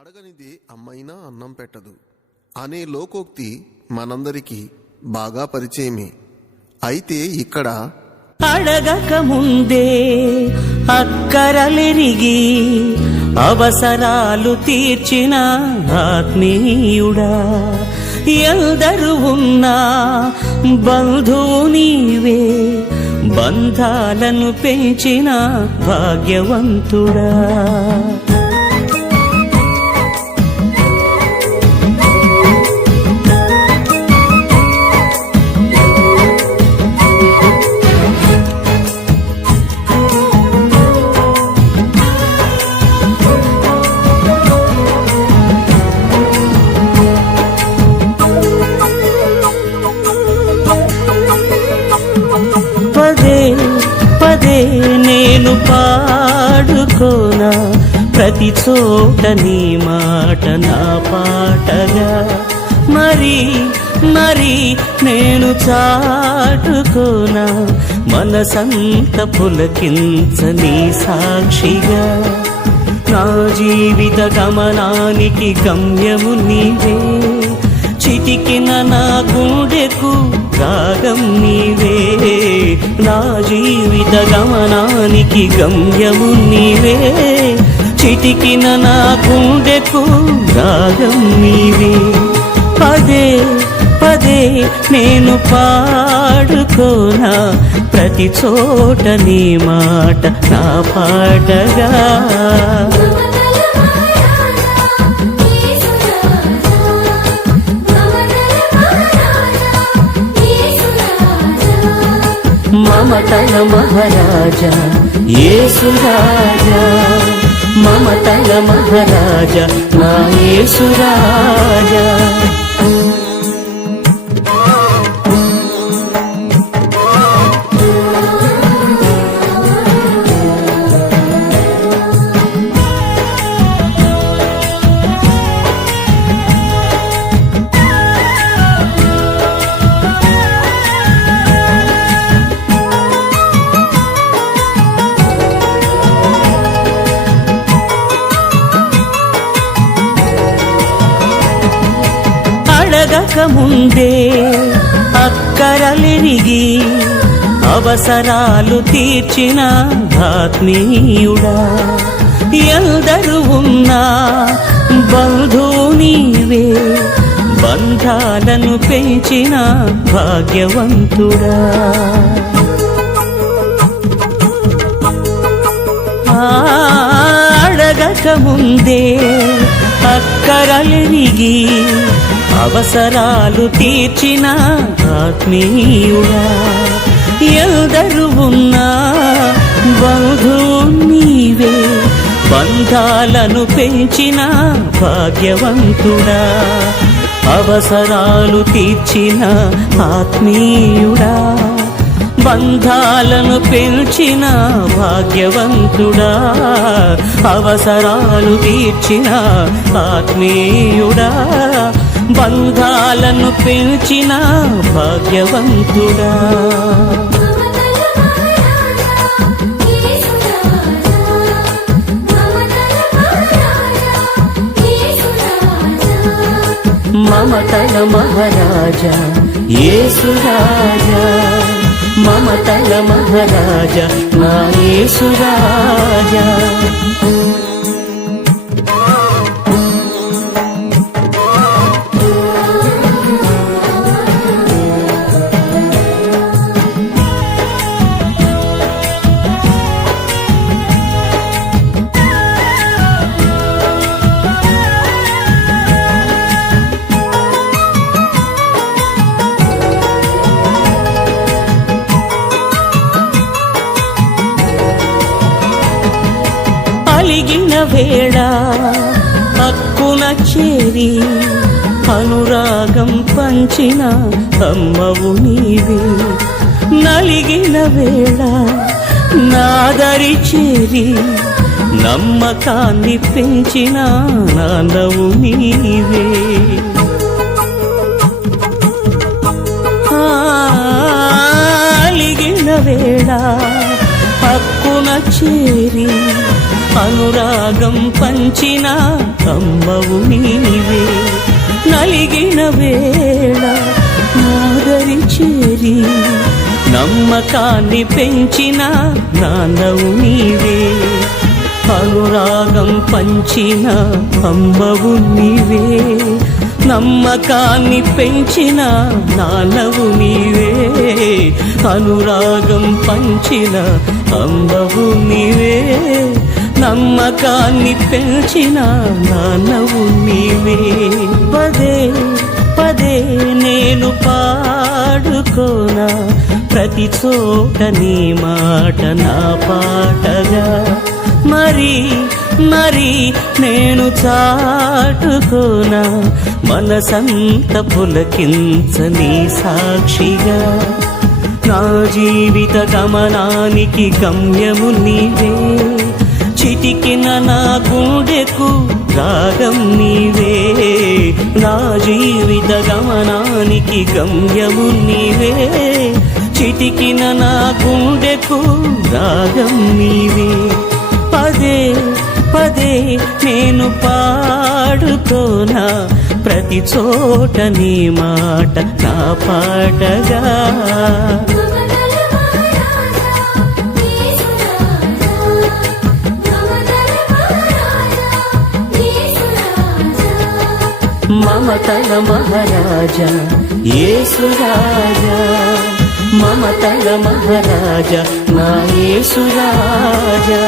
అడగనిది అమ్మైనా అన్నం పెట్టదు. అనే లోకోక్తి మనందరికీ బాగా పరిచయమే. అయితే ఇక్కడ అడగక ముందే అక్కరలెరిగి అవసరాలు తీర్చిన ఆత్మీయుడా. ఎందరు ఉన్నా బంధువు నీవే బంధాలను పెంచిన భాగ్యవంతుడా. పాడుకోనా ప్రతి చోట నీ మాట నా పాటగా. మరి మరి నేను చాటుకోనా? మనసంత పులకించని సాక్షిగా. నా జీవిత గమనానికి గమ్యము నీవే. చిటికిన నా గుండెకు రాగం నీవే. నా జీవిత గమనానికి గమ్యము నీవే. చిటికిన నా గుండెకు రాగం నీవే. పదే పదే నేను పాడుకోనా ప్రతి చోట నీ మాట నా పాటగా. మమతల మహారాజా. ఏసురాజా మమతల మహారాజా. నా ఏసురాజా అడగక ముందే అక్కరలిరిగి అవసరాలు తీర్చిన ఆత్మీయుడా ఎందరు ఉన్నా బంధువు నీవే బంధాలను పెంచిన భాగ్యవంతుడా. ఆ, అడగక ముందే అక్కరలిరిగి అవసరాలు తీర్చిన ఆత్మీయుడా. ఎల్దరు ఉన్నా బంధువు నీవే బంధాలను పెంచిన భాగ్యవంతుడా. అవసరాలు తీర్చిన ఆత్మీయుడా బంధాలను పెంచిన భాగ్యవంతుడా. అవసరాలు తీర్చిన ఆత్మీయుడా. బంధాలను పెంచిన భాగ్యవంతుడా. మమతల మహారాజా ఏసురాజా మమతల మహారాజా నా ఏసురాజా వేళ హక్కున చేరి అనురాగం పంచిన అమ్మవు నీవే. నలిగిన వేళ నాదరి చేరి నమ్మకాన్ని పెంచిన నాన్నవు నీవే. అలిగిన వేళ హక్కున చేరి అనురాగం పంచిన అమ్మవు నీవే. నలిగిన వేళ మాదరి చేరి నమ్మకాన్ని పెంచిన నాన్నవు నీవే. అనురాగం పంచిన అమ్మవు నీవే. నమ్మకాన్ని పెంచిన నాన్నవు నీవే. అనురాగం పంచిన అమ్మవు నీవే. నమ్మకాన్ని పెంచిన నాన్నవు నీవే. పదే పదే నేను పాడుకోనా ప్రతి చోట నీ మాట నా పాటగా. మరి మరి నేను చాటుకోనా మనసంత పులకించని సాక్షిగా. నా జీవిత గమనానికి గమ్యము నీవే. చిటికిన నా గుండెకు రాగం నీవే. నా జీవిత గమనానికి గమ్యము నీవే. చిటికిన నా గుండెకు రాగం నీవే. పదే పదే నేను పాడుకోనా ప్రతి చోట నీ మాట నా పాటగా. మమతల మహారాజా ఏసురాజా మమతల మహారాజా నా ఏసురాజా